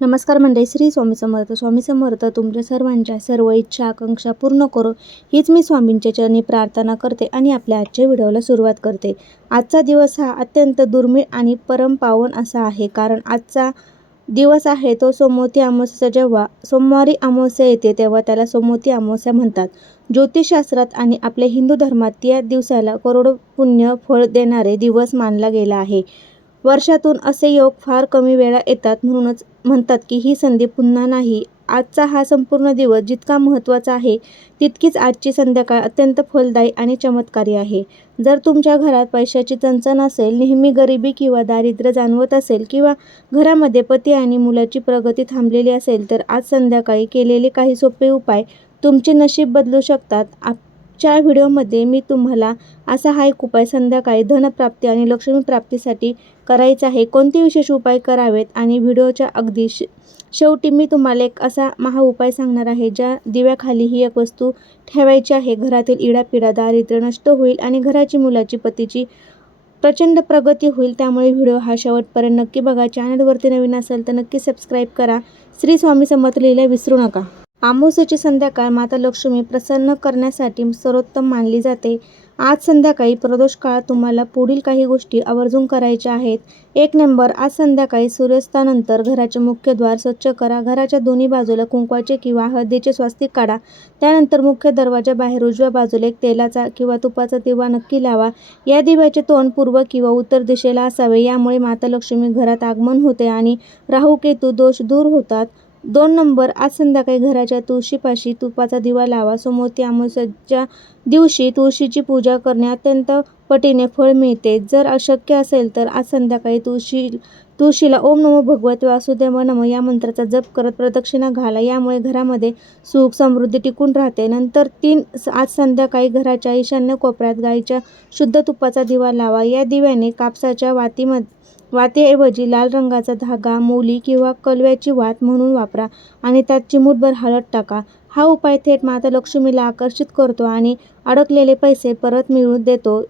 नमस्कार मंडळी, श्री स्वामी समर्थ. स्वामी समर्थ तुमच्या सर्वांच्या सर्व इच्छा आकांक्षा पूर्ण करो हीच मी स्वामींच्या चरणी प्रार्थना करते आणि आपल्या आजच्या व्हिडिओला सुरुवात करते. आजचा दिवस हा अत्यंत दुर्मिळ आणि परमपावन असा आहे, कारण आजचा दिवस आहे तो सोमवती अमावस्या. जेव्हा सोमवारी अमावस्या येते तेव्हा त्याला सोमवती अमावस्या म्हणतात. ज्योतिषशास्त्रात आणि आपल्या हिंदू धर्मात या दिवसाला करोडो पुण्य फळ देणारे दिवस मानला गेला आहे. वर्षातून असे योग फार कमी वेळा येतात, म्हणूनच म्हणतात की ही संधी पुन्हा नाही. आजचा हा संपूर्ण दिवस जितका महत्त्वाचा आहे तितकीच आजची संध्याकाळ अत्यंत फलदायी आणि चमत्कारी आहे. जर तुमच्या घरात पैशाची चणचण असेल, नेहमी गरिबी किंवा दारिद्र्य जाणवत असेल किंवा घरामध्ये पती आणि मुलाची प्रगती थांबलेली असेल, तर आज संध्याकाळी केलेले काही सोपे उपाय तुमचे नशीब बदलू शकतात. आजच्या व्हिडिओमध्ये मी तुम्हाला असा हा एक उपाय संध्याकाळी धनप्राप्ती आणि लक्ष्मी प्राप्तीसाठी करायचा आहे. कोणते विशेष उपाय करावेत आणि व्हिडिओच्या अगदी शेवटी मी तुम्हाला एक असा महा उपाय सांगणार आहे, ज्या दिव्याखाली ही एक वस्तू ठेवायची आहे. घरातील इडापिडा दारिद्र्य नष्ट होईल आणि घराची मुलाची पतीची प्रचंड प्रगती होईल. त्यामुळे व्हिडिओ हा शेवटपर्यंत नक्की बघा. चॅनलवरती नवीन असेल तर नक्की सबस्क्राईब करा. श्री स्वामी समर्थ लिहायला विसरू नका. अमावस्येची संध्याकाळ माता लक्ष्मी प्रसन्न करण्यासाठी सर्वोत्तम मानली जाते. आज संध्याकाळी प्रदोष काळात तुम्हाला पुढील काही गोष्टी आवर्जून करायच्या आहेत. 1 नंबर, आज संध्याकाळी सूर्यास्तानंतर घराचे मुख्य द्वार स्वच्छ करा. घराच्या दोन्ही बाजूला कुंकवाचे किंवा हळदीचे स्वास्तिक काढा. त्यानंतर मुख्य दरवाजाबाहेर उजव्या बाजूला एक तेलाचा किंवा तुपाचा दिवा नक्की लावा. या दिव्याचे तोंड पूर्व किंवा उत्तर दिशेला असावे. यामुळे माता लक्ष्मी घरात आगमन होते आणि राहू केतू दोष दूर होतात. 2 नंबर, आज संध्याकाळी घराच्या तुळशीपाशी तुपाचा दिवा लावा. सोमवती अमावस्येच्या दिवशी तुळशीची पूजा करणे अत्यंत पटीने फळ मिळते. जर अशक्य असेल तर आज संध्याकाळी तुळशीला ओम नमो भगवते वासुदेवाय नमः या मंत्राचा जप करत प्रदक्षिणा घाला. यामुळे घरामध्ये सुख समृद्धी टिकून राहते. नंतर 3, आज संध्याकाळी घराच्या ईशान्य कोपऱ्यात गाईच्या शुद्ध तुपाचा दिवा लावा. या दिव्याने कापसाच्या वातीऐवजी लाल रंगाचा धागा, मोली किंवा कलव्याची वात म्हणून वापरा आणि त्यात चिमूटभर हळद टाका. हा उपाय थेट माता लक्ष्मीला आकर्षित करतो आणि अडकलेले पैसे परत मिळवून देतो.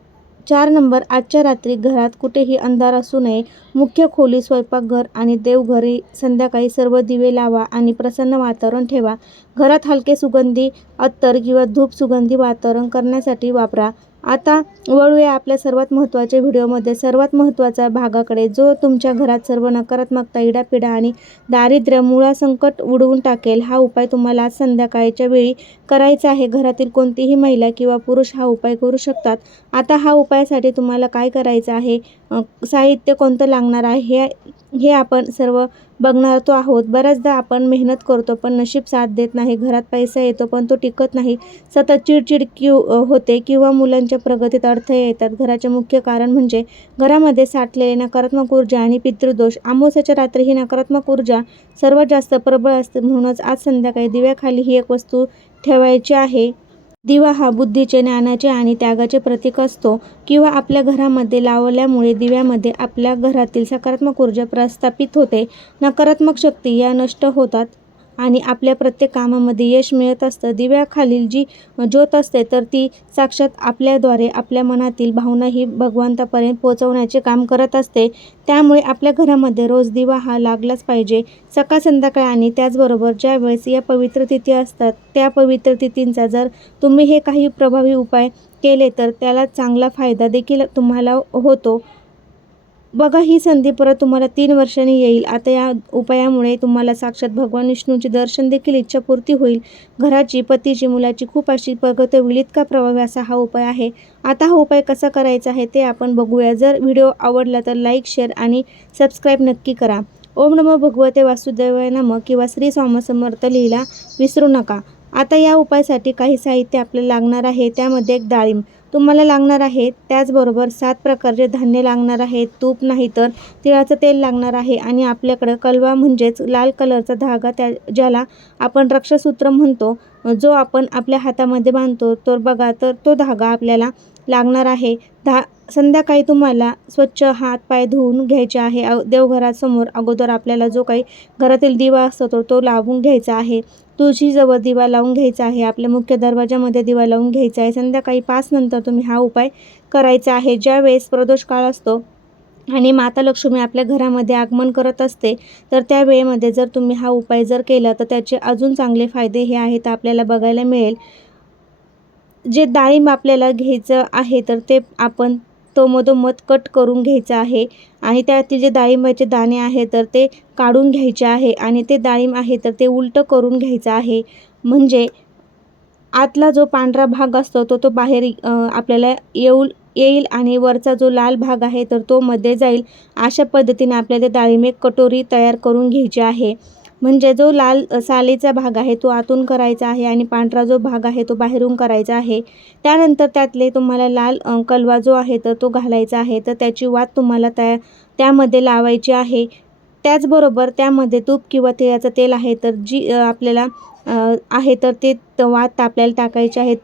4 नंबर, आजच्या रात्री घरात कुठेही अंधार असू नये. मुख्य खोली, स्वयंपाकघर आणि देवघरी संध्याकाळी सर्व दिवे लावा आणि प्रसन्न वातावरण ठेवा. घरात हलके सुगंधी अत्तर किंवा धूप सुगंधी वातावरण करण्यासाठी वापरा. आता वळूया आपल्या सर्वात महत्त्वाच्या व्हिडिओमध्ये सर्वात महत्त्वाच्या भागाकडे, जो तुमच्या घरात सर्व नकारात्मकता, इडापिडा आणि दारिद्र्य संकट उडवून टाकेल. हा उपाय तुम्हाला आज संध्याकाळच्या वेळी करायचा आहे. घरातील कोणतीही महिला किंवा पुरुष हा उपाय करू शकतात. आता हा उपायासाठी तुम्हाला काय करायचं आहे, साहित्य कोणतं लागणार आहे हे आपण सर्व बघणार तो आहोत. बऱ्याचदा आपण मेहनत करतो पण नशीब साथ देत नाही. घरात पैसा येतो पण तो टिकत नाही. सतत चिडचिड होते किंवा मुलांच्या प्रगतीत अडथळे येतात. घराचे मुख्य कारण म्हणजे घरामध्ये साठलेली नकारात्मक ऊर्जा आणि पितृदोष. अमावस्येच्या रात्री ही नकारात्मक ऊर्जा सर्वात जास्त प्रबळ असते. म्हणूनच आज संध्याकाळी दिव्याखाली ही एक वस्तू ठेवायची आहे. दिवा हा बुद्धीचे, ज्ञानाचे आणि त्यागाचे प्रतीक असतो किंवा आपल्या घरामध्ये लावल्यामुळे दिव्यामध्ये आपल्या घरातील सकारात्मक ऊर्जा प्रस्थापित होते. नकारात्मक शक्ती या नष्ट होतात आणि आपल्या प्रत्येक कामामध्ये यश मिळत असतं. दिव्याखालील जी ज्योत असते तर ती साक्षात आपल्याद्वारे आपल्या मनातील भावना ही भगवंतापर्यंत पोहोचवण्याचे काम करत असते. त्यामुळे आपल्या घरामध्ये रोज दिवा हा लागलाच पाहिजे, सकाळ संध्याकाळ. आणि त्याचबरोबर ज्यावेळेस या पवित्र तिथी असतात त्या पवित्र तिथींचा जर तुम्ही हे काही प्रभावी उपाय केले तर त्याला चांगला फायदा देखील तुम्हाला होतो. बघा, ही संधी परत तुम्हाला 3 वर्षांनी येईल. आता या उपायामुळे तुम्हाला साक्षात भगवान विष्णूचे दर्शन देखील इच्छापूर्ती होईल. घराची, पतीची, मुलाची खूप अशी प्रगती होईल. इतका प्रभावी असा हा उपाय आहे. आता हा उपाय कसा करायचा आहे ते आपण बघूया. जर व्हिडिओ आवडला तर लाईक, शेअर आणि सबस्क्राईब नक्की करा. ओम नमो भगवते वासुदेवाय नमः किंवा श्री स्वामी समर्थ लिहायला विसरू नका. आता या उपायासाठी काही साहित्य आपल्याला लागणार आहे. त्यामध्ये एक डाळिंब तुम्हाला लागणार आहे. त्याचबरोबर 7 प्रकारचे धान्य लागणार आहेत. तूप नाही तर तिळाचं तेल लागणार आहे आणि आपल्याकडं कलवा म्हणजेच लाल कलरचा धागा, ज्याला आपण रक्षासूत्र म्हणतो, जो आपण आपल्या हातामध्ये बांधतो, तर बघा तर तो धागा आपल्याला लागणार आहे. संध्याकाळी तुम्हाला स्वच्छ हात पाय धुवून घ्यायचे आहे. देवघरासमोर अगोदर आपल्याला जो काही घरातील दिवा असतो तो लावून घ्यायचा आहे. तुळशीजवळ दिवा लावून घ्यायचा आहे. आपल्या मुख्य दरवाजामध्ये दिवा लावून घ्यायचा आहे. संध्याकाळी 5 नंतर तुम्ही हा उपाय करायचा आहे. ज्यावेळेस प्रदोष काळ असतो आणि माता लक्ष्मी आपल्या घरामध्ये आगमन करत असते. तर त्या वेळेमध्ये जर तुम्ही हा उपाय जर केला तर त्याचे अजून चांगले फायदे हे आहेत आपल्याला बघायला मिळेल. जे डाळिंब आपल्याला घ्यायचं आहे तर ते आपण तो मधोमध कट करून घ्यायचं आहे आणि त्यातील जे डाळिंबाचे दाणे आहेत तर ते काढून घ्यायचे आहे आणि ते डाळिंब आहे तर ते उलटं करून घ्यायचं आहे. म्हणजे आतला जो पांढरा भाग असतो तो बाहेर आपल्याला येईल आणि वरचा जो लाल भाग आहे तर तो मध्ये जाईल. अशा पद्धतीने आपल्याला डाळिंब एक कटोरी तयार करून घ्यायची आहे. म्हणजे जो लाल सालीचा भाग आहे तो आतून करायचा आहे आणि पांढरा जो भाग आहे तो बाहेरून करायचा आहे. त्यानंतर त्यातले तुम्हाला लाल कलवा जो आहे तर तो घालायचा आहे. तर त्याची वात तुम्हाला त्यामध्ये लावायची आहे. त्याचबरोबर त्यामध्ये तूप किंवा तिळाचं तेल आहे तर जी आपल्याला आहे तर ते वात आपल्याला टाकायचे आहे.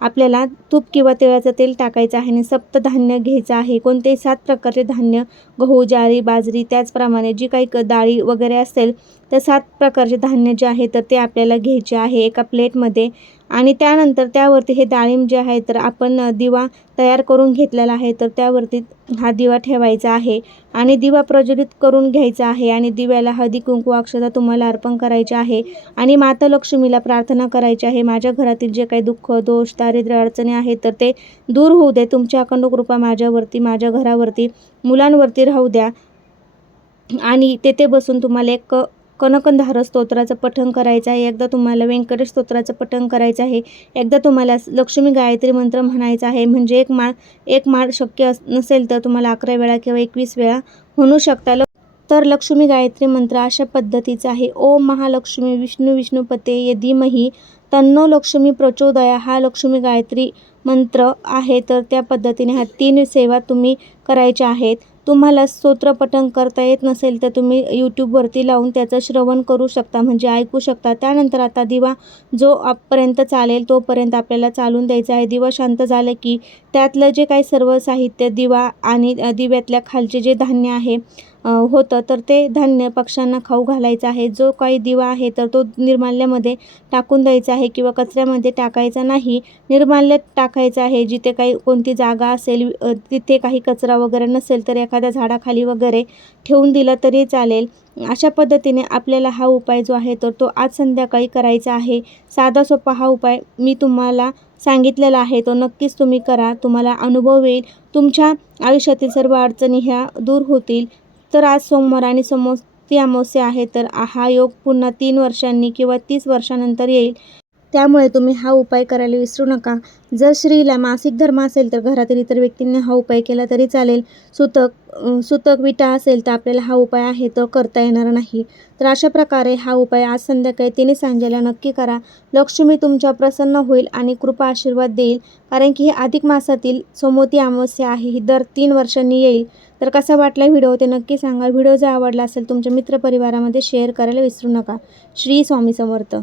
आपल्याला तूप किंवा तिळाचं तेल टाकायचं आहे आणि सप्तधान्य घ्यायचं आहे. कोणतेही 7 प्रकारचे धान्य गहू, ज्वारी, बाजरी त्याचप्रमाणे जी काही डाळी वगैरे असेल तर 7 प्रकारचे धान्य जे आहे तर ते आपल्याला घ्यायचे आहे एका प्लेटमध्ये. आणि त्यानंतर त्यावरती हे डाळिंब जे आहे तर आपण दिवा तयार करून घेतलेला आहे तर त्यावरती हा दिवा ठेवायचा आहे आणि दिवा प्रज्वलित करून घ्यायचा आहे आणि दिव्याला हळदी कुंकू अक्षता तुम्हाला अर्पण करायचे आहे आणि माता लक्ष्मीला प्रार्थना करायची आहे. माझ्या घरातील जे काही दुःख, दोष, दारिद्र्य, अडचणी आहेत तर ते दूर होऊ दे. तुमची अखंड कृपा माझ्यावरती, माझ्या घरावरती, मुलांवरती राहू द्या. आणि तेथे बसून तुम्हाला एक कनकधार स्तोत्राचं पठण करायचं आहे. एकदा तुम्हाला व्यंकटेश स्तोत्राचं पठण करायचं आहे. एकदा तुम्हाला लक्ष्मी गायत्री मंत्र म्हणायचा आहे. म्हणजे एक माळ शक्य नसेल तर तुम्हाला 11 वेळा किंवा 21 वेळा म्हणू शकता. तर लक्ष्मी गायत्री मंत्र अशा पद्धतीचा आहे. ओम महालक्ष्मी विष्णू विष्णुपते धीमहि तन्नो लक्ष्मी प्रचोदया हा लक्ष्मी गायत्री मंत्र आहे. तर त्या पद्धतीने हा 3 सेवा तुम्ही करायच्या आहेत. तुम्हाला स्तोत्रपठण करता येत नसेल तर तुम्ही यूट्यूबवरती लावून त्याचं श्रवण करू शकता, म्हणजे ऐकू शकता. त्यानंतर आता दिवा जो पर्यंत चालेल तोपर्यंत आपल्याला चालून द्यायचा आहे. दिवा शांत झालं की त्यातलं जे काही सर्व साहित्य दिवा आणि दिव्यातल्या खालचे जे धान्य आहे होतं तर ते धान्य पक्ष्यांना खाऊ घालायचं आहे. जो काही दिवा आहे तर तो निर्माल्यामध्ये टाकून द्यायचा आहे किंवा कचऱ्यामध्ये टाकायचा नाही. निर्माल्यात टाकायचं आहे. जिथे काही कोणती जागा असेल तिथे काही कचरा वगैरे नसेल तर एखाद्या झाडाखाली वगैरे ठेवून दिलं तरी चालेल. अशा पद्धतीने आपल्याला हा उपाय जो आहे तर तो आज संध्याकाळी करायचा आहे. साधा सोपा हा उपाय मी तुम्हाला सांगितलेला आहे तो नक्कीच तुम्ही करा. तुम्हाला अनुभव येईल. तुमच्या आयुष्यातील सर्व अडचणी ह्या दूर होतील. तर आज सोमवार आणि ती अमावस्या आहे तर हा योग पुन्हा 3 वर्षांनी किंवा 30 वर्षानंतर येईल. त्यामुळे तुम्ही हा उपाय करायला विसरू नका. जर स्त्रीला मासिक धर्म असेल तर घरातील इतर व्यक्तींनी हा उपाय केला तरी चालेल. सुतक विटा असेल तर आपल्याला हा उपाय आहे तो करता येणार नाही. तर अशा प्रकारे हा उपाय आज संध्याकाळी 3 सांजेला नक्की करा. लक्ष्मी तुमच्यावर प्रसन्न होईल आणि कृपा आशीर्वाद देईल. कारण की ही अधिक मासातील सोमवती अमावस्या आहे, ही दर 3 वर्षांनी येईल. तर कसा वाटला व्हिडिओ ते नक्की सांगा. व्हिडिओ जर आवडला असेल तुमच्या मित्रपरिवारामध्ये शेअर करायला विसरू नका. श्री स्वामी समर्थ.